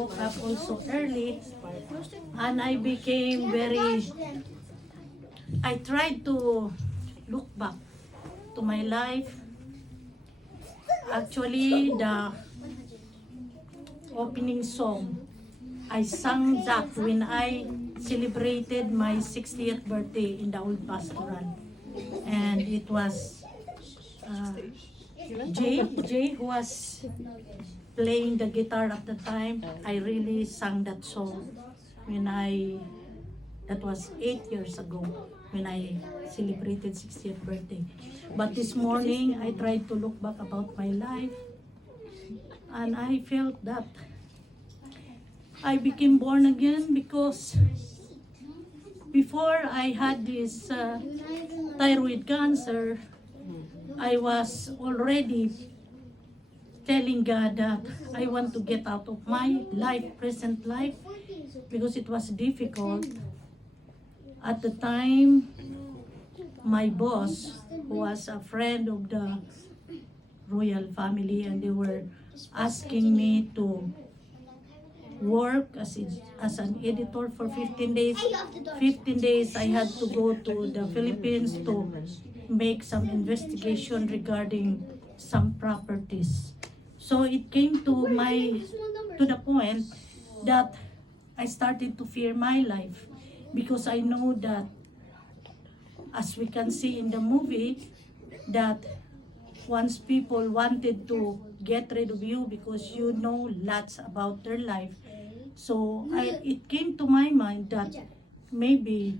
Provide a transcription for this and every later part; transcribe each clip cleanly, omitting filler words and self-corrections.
Woke up also early, and I tried to look back to my life. Actually, the opening song, I sang that when I celebrated my 60th birthday in the old pastoral. And it was uh, Jay who was playing the guitar at the time. I really sang that song when that was 8 years ago when I celebrated 60th birthday. But this morning, I tried to look back about my life, and I felt that I became born again because before I had this thyroid cancer, I was already telling God that I want to get out of my life, present life, because it was difficult. At the time, my boss, who was a friend of the royal family, and they were asking me to work as an editor for 15 days. 15 days I had to go to the Philippines to make some investigation regarding some properties. So it came to the point that I started to fear my life, because I know that, as we can see in the movie, that once people wanted to get rid of you because you know lots about their life. So it came to my mind that maybe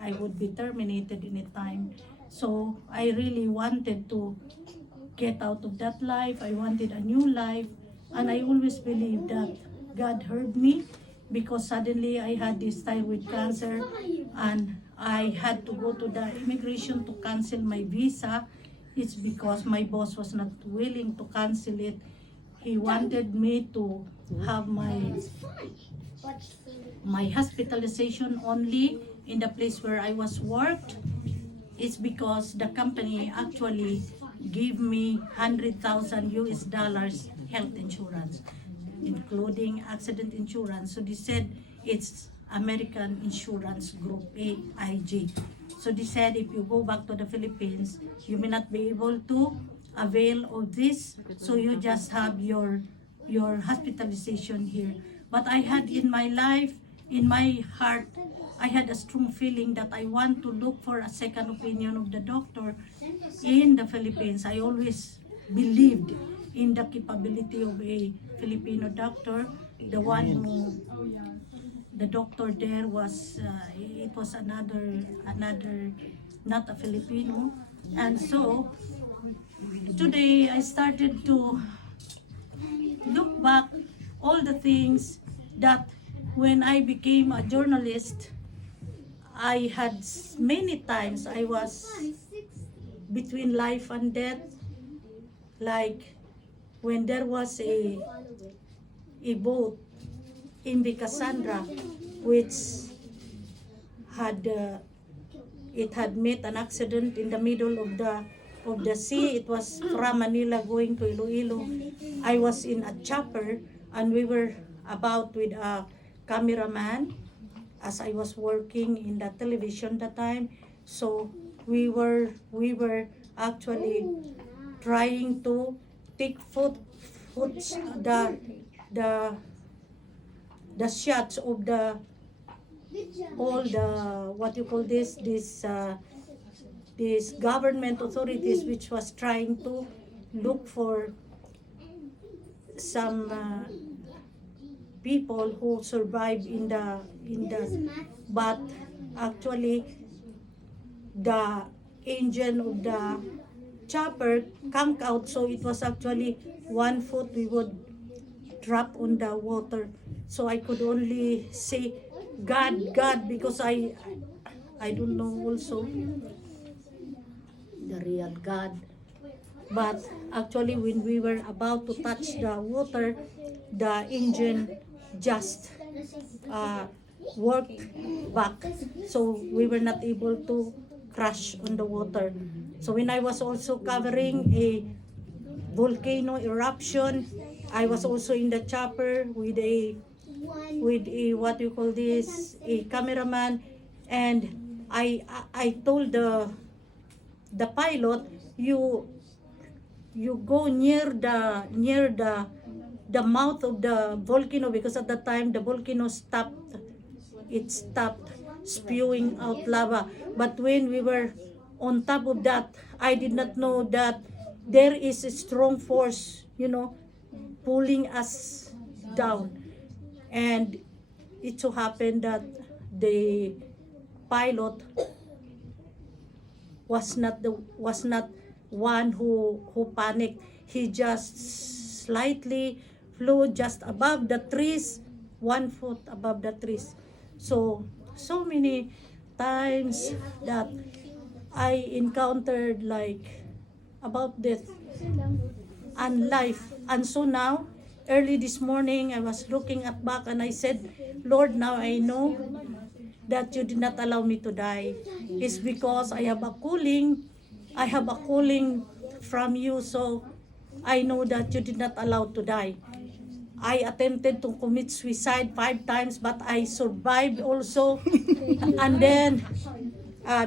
I would be terminated in a time. So I really wanted to get out of that life. I wanted a new life, and I always believed that God heard me, because suddenly I had this thyroid cancer, and I had to go to the immigration to cancel my visa. It's because my boss was not willing to cancel it. He wanted me to have my hospitalization only in the place where I was worked. It's because the company actually gave me 100,000 US dollars health insurance, including accident insurance. So they said it's American Insurance Group, AIG. So they said if you go back to the Philippines, you may not be able to avail of this. So you just have your hospitalization here. But I had in my life, in my heart, I had a strong feeling that I want to look for a second opinion of the doctor in the Philippines. I always believed in the capability of a Filipino doctor. The doctor there was, it was another, not a Filipino. And so, today I started to look back all the things that when I became a journalist, I had many times I was between life and death, like when there was a boat in the Cassandra, which had it had met an accident in the middle of the sea. It was from Manila going to Iloilo. I was in a chopper, and we were about with a cameraman, as I was working in the television that time. So we were actually trying to take the the shots of the all the, what you call this government authorities, which was trying to look for some people who survived in the but actually the engine of the chopper conked out, so it was actually 1 foot we would drop on the water. So I could only say God, because I don't know also the real God. But actually when we were about to touch the water, the engine just worked back, so we were not able to crash on the water. So when I was also covering a volcano eruption, I was also in the chopper with a what you call this, a cameraman, and I told the pilot, you go near the mouth of the volcano, because at the time the volcano stopped spewing out lava. But when we were on top of that, I did not know that there is a strong force, pulling us down. And it so happened that the pilot was not one who panicked. He just slightly flew just above the trees, 1 foot above the trees. So many times that I encountered like about death and life. And so now, early this morning, I was looking at back and I said, Lord, now I know that you did not allow me to die. It's because I have a calling from you, so I know that you did not allow to die. I attempted to commit suicide 5 times, but I survived also. And then,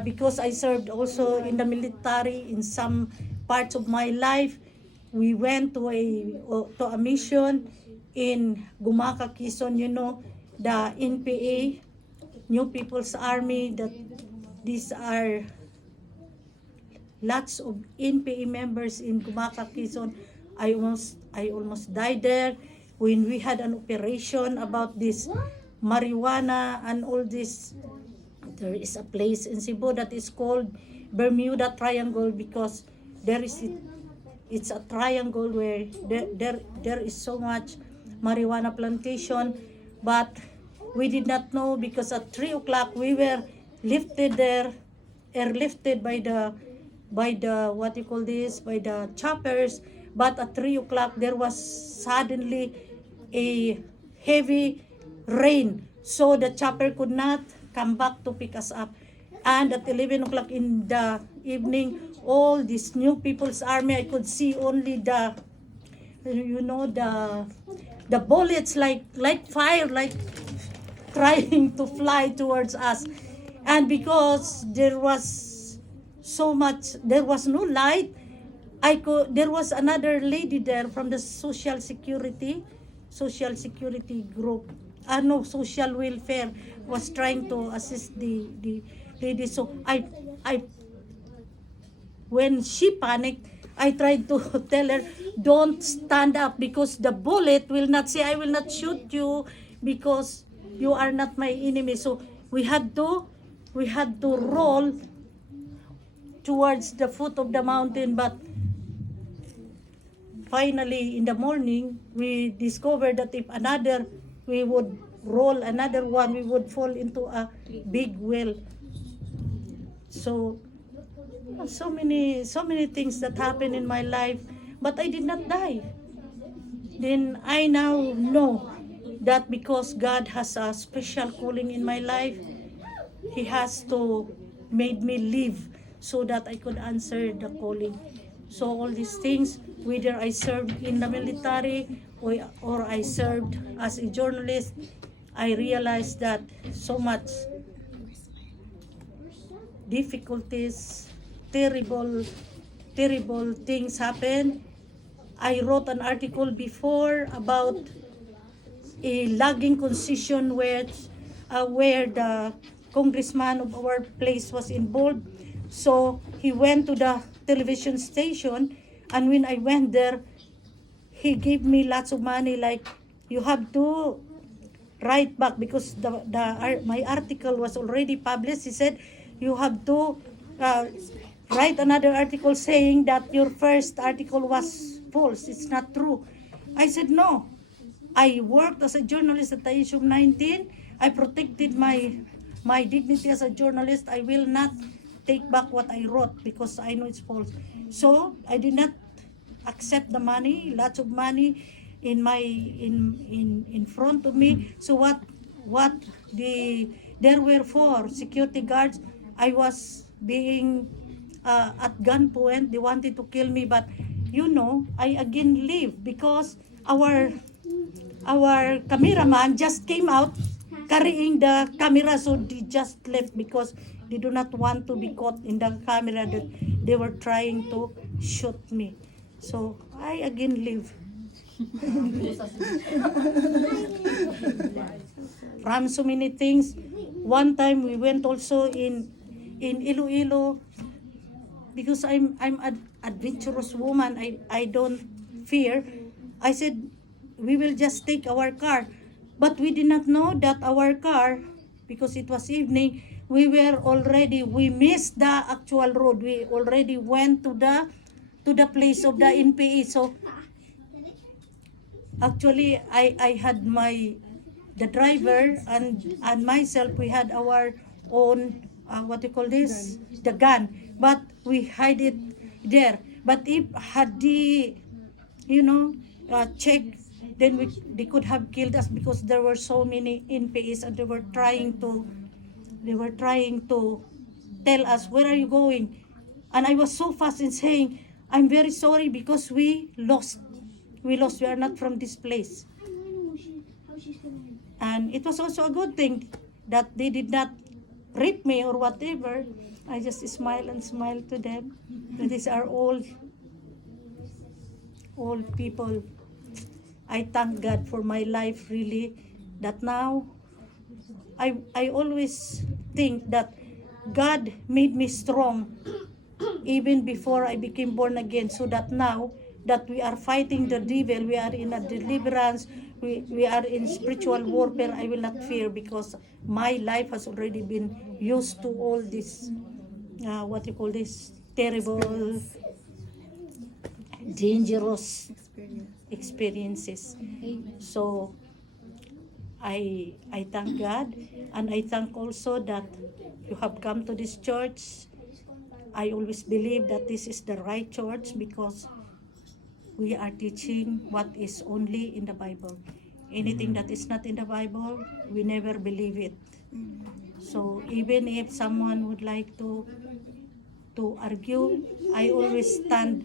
because I served also in the military in some parts of my life, we went to a mission in Gumaka, Quezon, the NPA, New People's Army, that these are lots of NPA members in Gumaka, Quezon. I almost died there when we had an operation about this marijuana and all this. There is a place in Cebu that is called Bermuda Triangle, because it's a triangle where there is so much marijuana plantation. But we did not know, because at 3 o'clock we were lifted there, airlifted by the what you call this, by the choppers. But at 3 o'clock there was suddenly a heavy rain, so the chopper could not come back to pick us up. And at 11 o'clock in the evening, all this New People's Army, I could see only the bullets like fire, like trying to fly towards us. And because there was no light, there was another lady there from the social security group, social welfare, was trying to assist the lady. So I when she panicked, I tried to tell her, don't stand up, because the bullet will not say, I will not shoot you because you are not my enemy. So we had to roll towards the foot of the mountain. But finally, in the morning, we discovered that if we would roll another one, we would fall into a big well. So many things that happened in my life, but I did not die. Then I now know that because God has a special calling in my life, He has to made me live so that I could answer the calling. So all these things, whether I served in the military or I served as a journalist, I realized that so much difficulties, terrible things happen. I wrote an article before about a logging concession where the congressman of our place was involved. So he went to the television station, and when I went there, he gave me lots of money, like, you have to write back, because my article was already published. He said, you have to write another article saying that your first article was false, it's not true. I said, no, I worked as a journalist at the age of 19. I protected my dignity as a journalist. I will not take back what I wrote because I know it's false. So I did not accept the money, lots of money in front of me. So there were 4 security guards. I was being at gunpoint. They wanted to kill me, but I again leave because our cameraman just came out carrying the camera, so they just left because they do not want to be caught in the camera that they were trying to shoot me. So I again leave. From so many things. One time we went also in Iloilo, because I'm an adventurous woman. I don't fear. I said we will just take our car, but we did not know that our car, because it was evening, we missed the actual road. We already went to the place of the NPA. So actually I had the driver and myself, we had our own what do you call this, the gun, but we hide it there. But if had the check, then they could have killed us, because there were so many NPAs and they were trying to tell us, where are you going? And I was so fast in saying, I'm very sorry because we lost. We are not from this place. And it was also a good thing that they did not rape me or whatever. I just smile to them. And these are old people. I thank God for my life, really, that now I always think that God made me strong even before I became born again, so that now that we are fighting the devil, we are in a deliverance, we are in spiritual warfare, I will not fear, because my life has already been used to all this terrible, dangerous experiences. So I thank God, and I thank also that you have come to this church. I always believe that this is the right church, because we are teaching what is only in the Bible. Anything that is not in the Bible, we never believe it. So even if someone would like to argue, I always stand,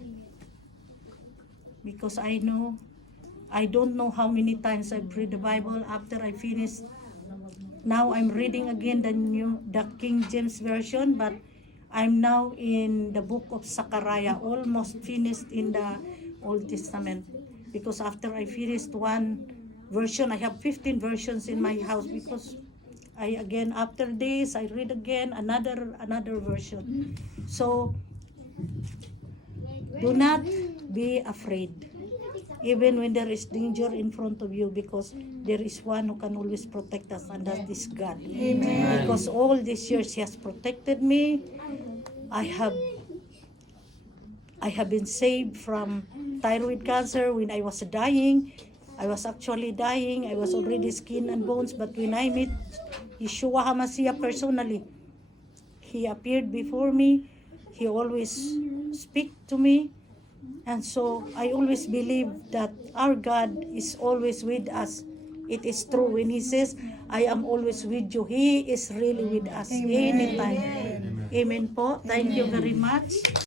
because I don't know how many times I've read the Bible after I finished. Now I'm reading again the King James Version, but I'm now in the book of Zechariah, almost finished in the Old Testament. Because after I finished one version, I have 15 versions in my house, because after this, I read again another version. So do not be afraid, even when there is danger in front of you, because there is one who can always protect us, and that is God. Amen. Because all these years He has protected me. I have been saved from thyroid cancer when I was dying. I was actually dying. I was already skin and bones, but when I met Yeshua HaMashiach personally, He appeared before me. He always speak to me. And so I always believe that our God is always with us. It is true when He says, I am always with you. He is really with us. Amen. Anytime. Amen po. Thank you very much.